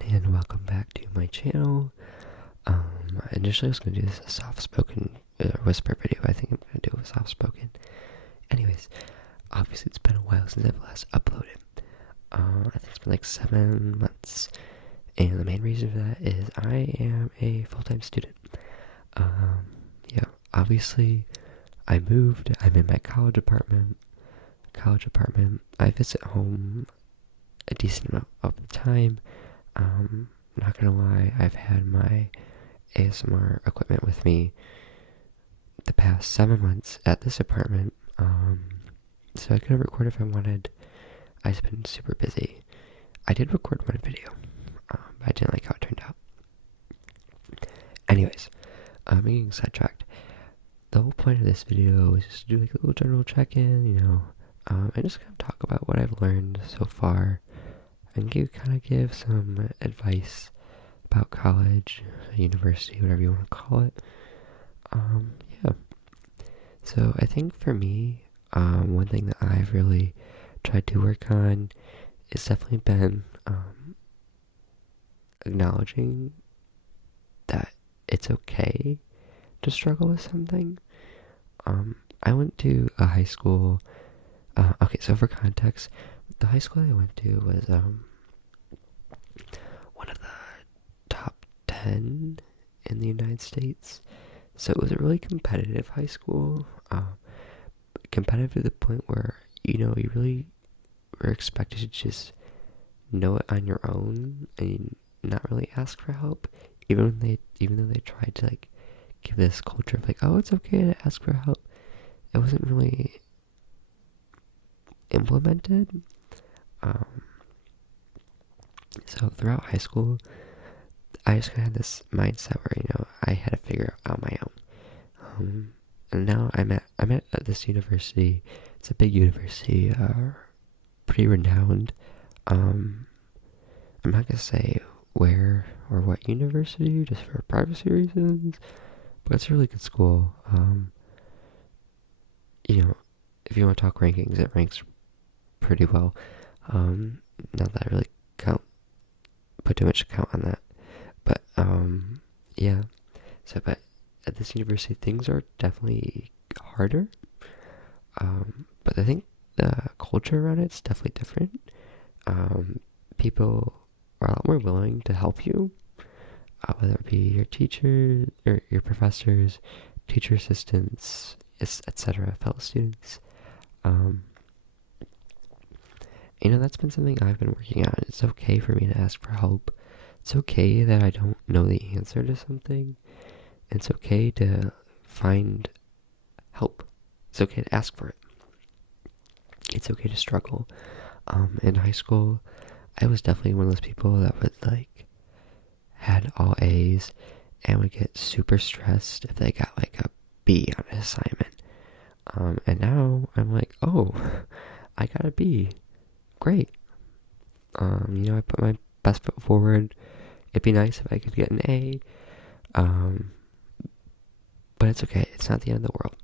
and welcome back to my channel. Initially I was going to do this a soft-spoken whisper video. I think I'm going to do a soft-spoken. Anyways, obviously it's been a while since I've last uploaded. I think it's been like 7 months. And the main reason for that is I am a full-time student. Obviously I moved. I'm in my college apartment. I visit home a decent amount of the time. Not gonna lie, I've had my ASMR equipment with me the past 7 months at this apartment, so I could have recorded if I wanted. I've just been super busy. I did record one video, but I didn't like how it turned out. Anyways, I'm getting sidetracked. The whole point of this video is just to do like a little general check-in, and just kind of talk about what I've learned so far, and give some advice about college, university, whatever you want to call it. So I think for me, one thing that I've really tried to work on is definitely been acknowledging that it's okay to struggle with something. I went to a high school. Okay, so for context, the high school I went to was one of the top 10 in the United States. So it was a really competitive high school. Competitive to the point where, you really were expected to just know it on your own and not really ask for help. Even though they tried to like give this culture of like, oh, it's okay to ask for help, it wasn't really implemented. So throughout high school, I just kind of had this mindset where, I had to figure it out on my own. And now I'm at this university. It's a big university, pretty renowned. I'm not gonna say where or what university, just for privacy reasons, but it's a really good school. If you want to talk rankings, it ranks pretty well. Not that I really put too much count on that, but yeah. But at this university, things are definitely harder. But I think the culture around it's definitely different. People are a lot more willing to help you, whether it be your teachers or your professors, teacher assistants, etc., fellow students. That's been something I've been working on. It's okay for me to ask for help. It's okay that I don't know the answer to something. It's okay to find help. It's okay to ask for it. It's okay to struggle. In high school, I was definitely one of those people that would had all A's and would get super stressed if they got like a B on an assignment. And now I'm like, oh, I got a B. Great. I put my best foot forward. It'd be nice if I could get an A. But it's okay. It's not the end of the world.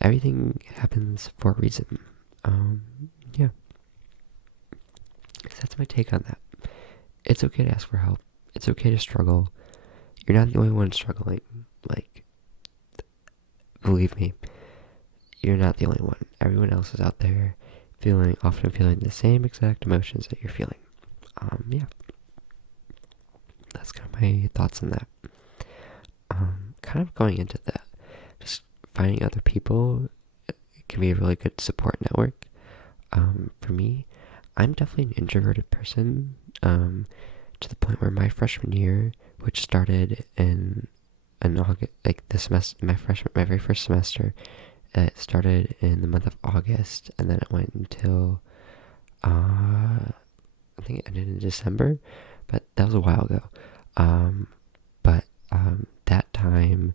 Everything happens for a reason. So that's my take on that. It's okay to ask for help. It's okay to struggle. You're not the only one struggling. Believe me, you're not the only one. Everyone else is out there often feeling the same exact emotions that you're feeling. That's kind of my thoughts on that. Kind of going into that, just finding other people can be a really good support network. For me, I'm definitely an introverted person, to the point where my freshman year, which started in August, my very first semester, it started in the month of August, and then it went until, I think it ended in December, but that was a while ago. That time,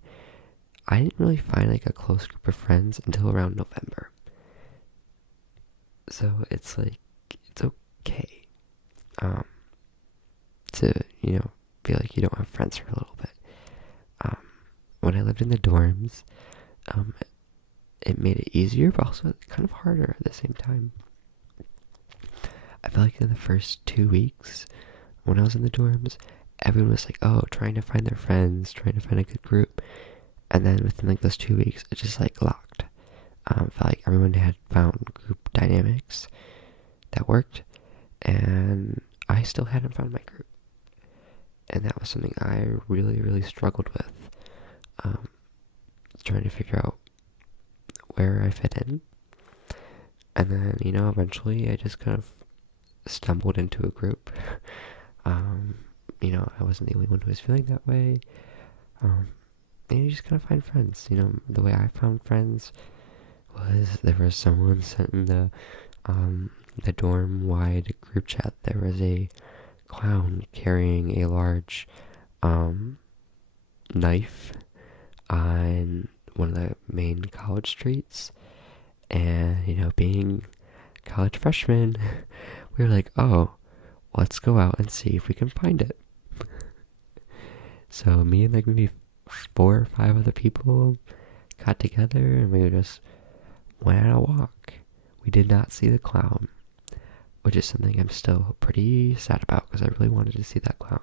I didn't really find a close group of friends until around November. So it's it's okay, to, feel like you don't have friends for a little bit. When I lived in the dorms, it made it easier, but also kind of harder at the same time. I feel like in the first 2 weeks, when I was in the dorms, everyone was like, oh, trying to find their friends, trying to find a good group. And then within like those 2 weeks, it just like locked. Felt like everyone had found group dynamics that worked, and I still hadn't found my group. And that was something I really, really struggled with. Trying to figure out where I fit in. And then, eventually I just kind of stumbled into a group. I wasn't the only one who was feeling that way. And you just gotta find friends. The way I found friends was there was someone sent in the dorm-wide group chat. There was a clown carrying a large knife on one of the main college streets. And, being college freshmen, we were like, oh, let's go out and see if we can find it. So me and like maybe 4 or 5 other people got together and we just went on a walk. We did not see the clown, which is something I'm still pretty sad about because I really wanted to see that clown.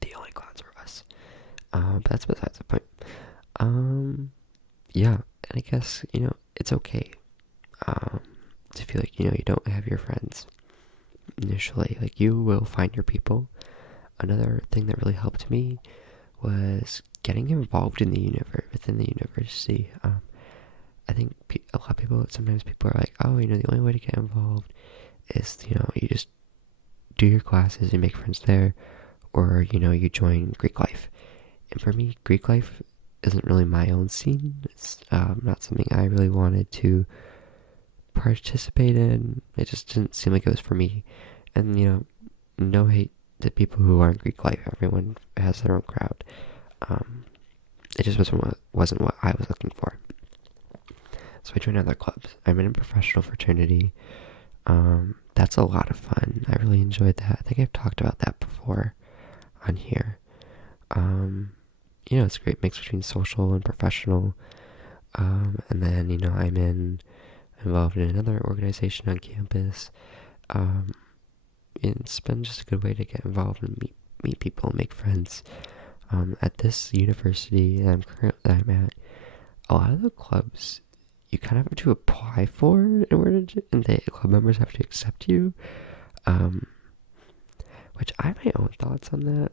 The only clowns were us. But that's besides the point. Yeah, and I guess, it's okay to feel like, you don't have your friends initially. Like, you will find your people. Another thing that really helped me was getting involved in within the university. I think a lot of people, sometimes people are like, oh, the only way to get involved is, you just do your classes and make friends there, or, you join Greek life. And for me, Greek life isn't really my own scene. It's not something I really wanted to participate in. It just didn't seem like it was for me. And, no hate to people who are in Greek life. Everyone has their own crowd. It just wasn't what I was looking for. So I joined other clubs. I'm in a professional fraternity. That's a lot of fun. I really enjoyed that. I think I've talked about that before on here. It's a great mix between social and professional. And then, I'm involved in another organization on campus. It's been just a good way to get involved and meet people and make friends. At this university that I'm at, a lot of the clubs you kind of have to apply for in order to, and the club members have to accept you. Which I have my own thoughts on that.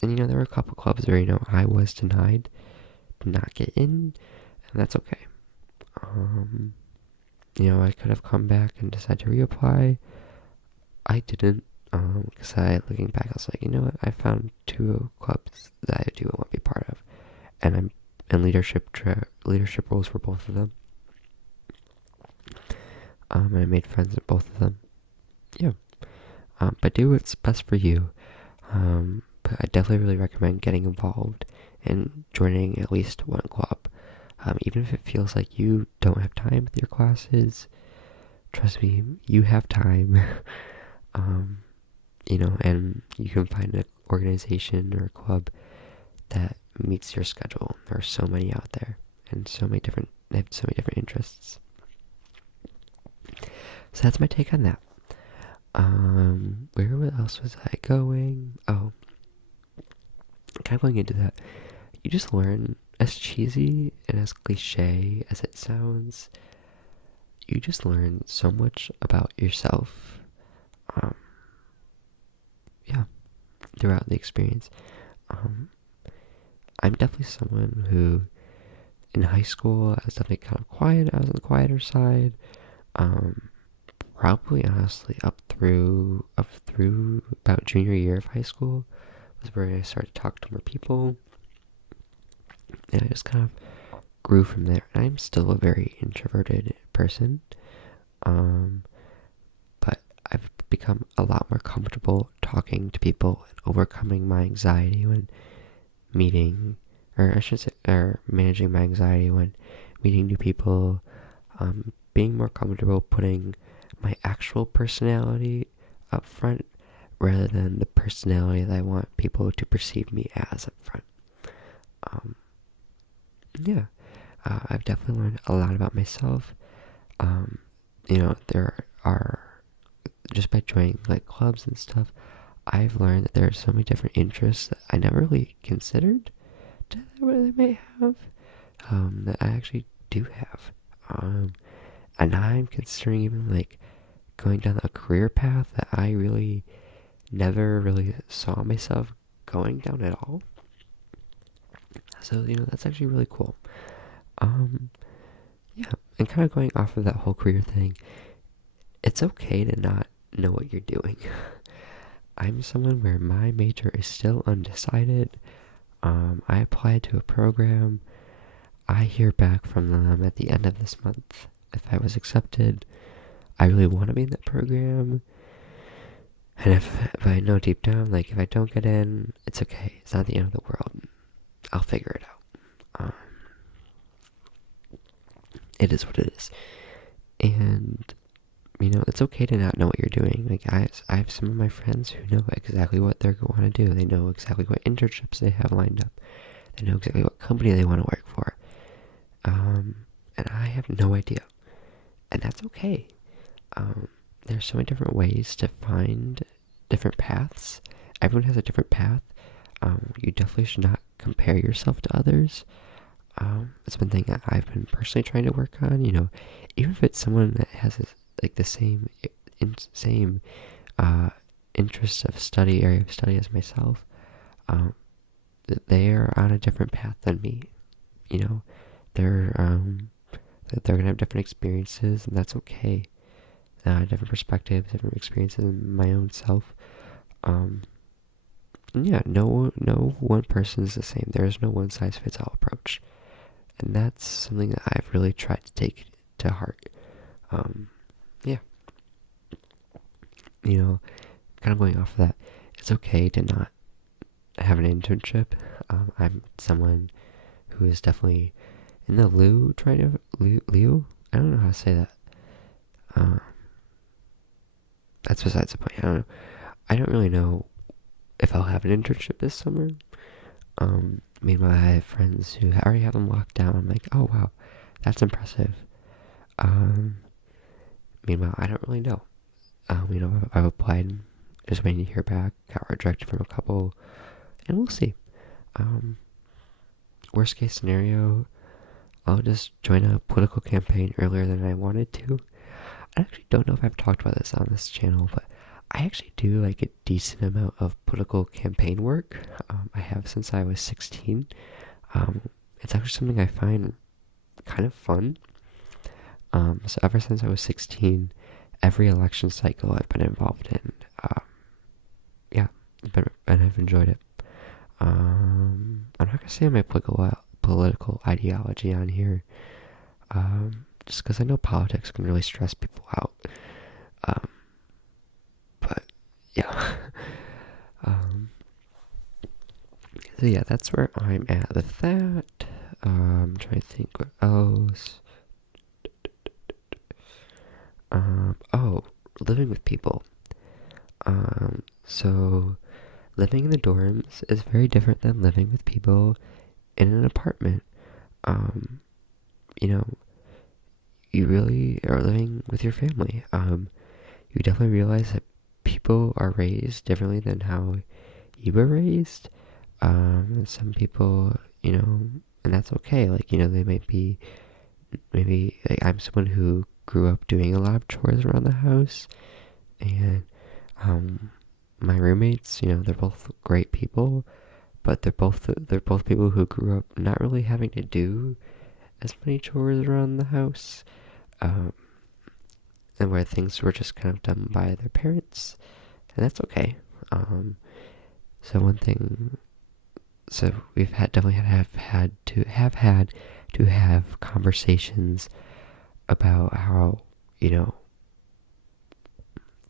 And there were a couple clubs where, I was denied, did not get in, and that's okay. I could have come back and decided to reapply. I didn't, because looking back, I was like, you know what, I found 2 clubs that I do want to be part of, and I'm in leadership roles for both of them. And I made friends at both of them. Yeah. But do what's best for you. But I definitely really recommend getting involved and joining at least one club. Even if it feels like you don't have time with your classes, trust me, you have time. And you can find an organization or a club that meets your schedule. There are so many out there, and they have so many different interests. So that's my take on that. Where else was I going? Oh, kind of going into that. You just learn, as cheesy and as cliche as it sounds, you just learn so much about yourself. Throughout the experience. I'm definitely someone who, in high school, I was definitely kind of quiet. I was on the quieter side. Probably, honestly, up through about junior year of high school was where I started to talk to more people. And I just kind of grew from there. And I'm still a very introverted person. But I've become a lot more comfortable talking to people and overcoming my anxiety when managing my anxiety when meeting new people, being more comfortable putting my actual personality up front rather than the personality that I want people to perceive me as up front. I've definitely learned a lot about myself. There are just by joining like clubs and stuff, I've learned that there are so many different interests that I never really considered what I might have, that I actually do have. And I'm considering even like going down a career path that I really never really saw myself going down at all. So, that's actually really cool. Yeah, and kind of going off of that whole career thing, it's okay to not know what you're doing. I'm someone where my major is still undecided. I applied to a program. I hear back from them at the end of this month if I was accepted. I really want to be in that program. And if I know deep down, like, if I don't get in, it's okay. It's not the end of the world. I'll figure it out. It is what it is. And, it's okay to not know what you're doing. Like, I have some of my friends who know exactly what they're going to do. They know exactly what internships they have lined up. They know exactly what company they want to work for. And I have no idea. And that's okay. There's so many different ways to find different paths. Everyone has a different path. You definitely should not compare yourself to others. It's one thing that I've been personally trying to work on. Even if it's someone that has like the same interest of study, area of study as myself, they are on a different path than me. They're gonna have different experiences, and that's okay. Different perspectives, different experiences in my own self. Yeah, no one person is the same. There is no one size fits all approach, and that's something that I've really tried to take to heart. Yeah, kind of going off of that, it's okay to not have an internship. I'm someone who is definitely in the Lou. I don't know how to say that. That's besides the point. I don't know. I don't really know if I'll have an internship this summer. Meanwhile, I have friends who already have them locked down. I'm like, oh wow, that's impressive. Meanwhile, I don't really know. I've applied, just waiting to hear back. Got rejected from a couple, and we'll see. Worst case scenario, I'll just join a political campaign earlier than I wanted to. I actually don't know if I've talked about this on this channel, but I actually do like a decent amount of political campaign work. I have since I was 16. It's actually something I find kind of fun. So ever since I was 16, every election cycle I've been involved in. Yeah, and I've enjoyed it. I'm not gonna say my political ideology on here, just because I know politics can really stress people out. But yeah. So yeah, that's where I'm at with that. I'm trying to think what else. Living with people. So living in the dorms is very different than living with people in an apartment. You really are living with your family. You definitely realize that people are raised differently than how you were raised. Some people, and that's okay. Like, they might be, maybe, like, I'm someone who grew up doing a lot of chores around the house, and, my roommates, they're both great people, but they're both people who grew up not really having to do as many chores around the house, and where things were just kind of done by their parents, and that's okay. So one thing, so we've definitely had to have conversations about how,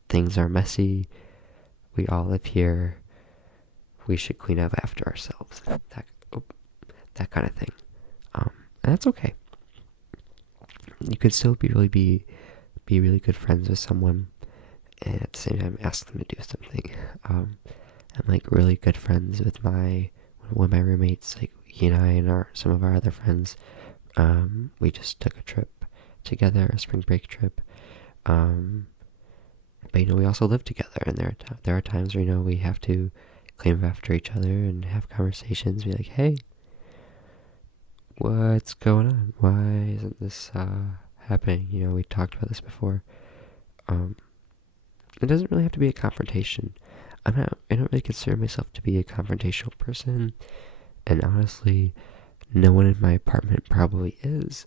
things are messy. We all live here. We should clean up after ourselves. That kind of thing. And that's okay. You can still be really good friends with someone, and at the same time ask them to do something. I'm like really good friends with one of my roommates. Like, he and I and some of our other friends, we just took a trip together, a spring break trip. But we also live together, and there are times where we have to claim after each other and have conversations. Be like, hey, what's going on? Why isn't this happening? We talked about this before. It doesn't really have to be a confrontation. I don't really consider myself to be a confrontational person, and honestly, no one in my apartment probably is.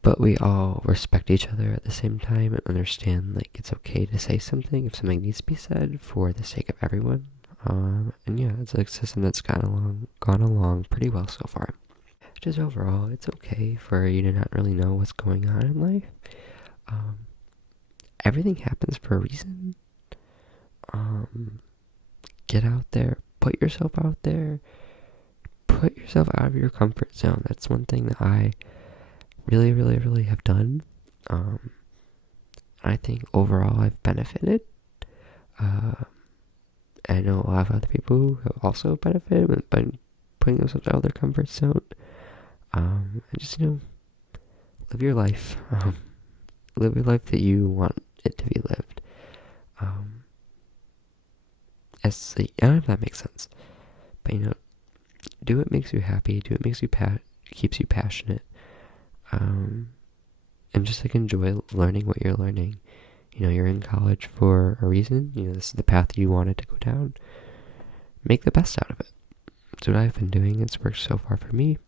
But we all respect each other at the same time and understand it's okay to say something if something needs to be said for the sake of everyone. And yeah, it's a system that's gone along pretty well so far. Just overall, it's okay for you to not really know what's going on in life. Everything happens for a reason. Get out there, put yourself out there, put yourself out of your comfort zone. That's one thing that I really, really, really have done. I think overall I've benefited. I know a lot of other people who have also benefited by putting themselves out of their comfort zone. And just, live your life. Live your life that you want it to be lived. I don't know if that makes sense. But, do what makes you happy. Do what makes you keeps you passionate. And just enjoy learning what you're learning. You're in college for a reason. This is the path you wanted to go down. Make the best out of it. That's what I've been doing. It's worked so far for me.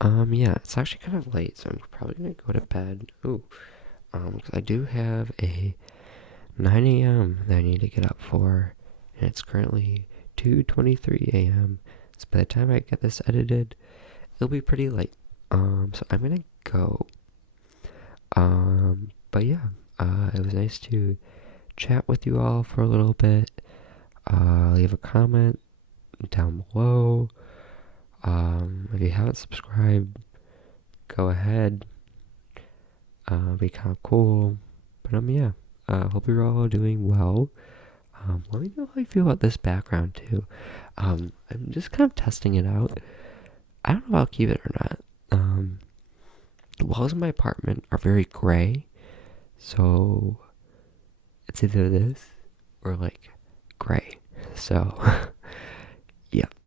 Yeah, it's actually kind of late, so I'm probably gonna go to bed. Because I do have a 9 a.m. that I need to get up for, and it's currently 2:23 a.m. So by the time I get this edited, it'll be pretty late. So I'm gonna go. But yeah, it was nice to chat with you all for a little bit. Leave a comment down below. If you haven't subscribed, go ahead. Be kind of cool. But yeah, hope you're all doing well. Let me know how you feel about this background too. I'm just kind of testing it out. I don't know if I'll keep it or not. The walls in my apartment are very gray, so it's either this or gray. So, yeah.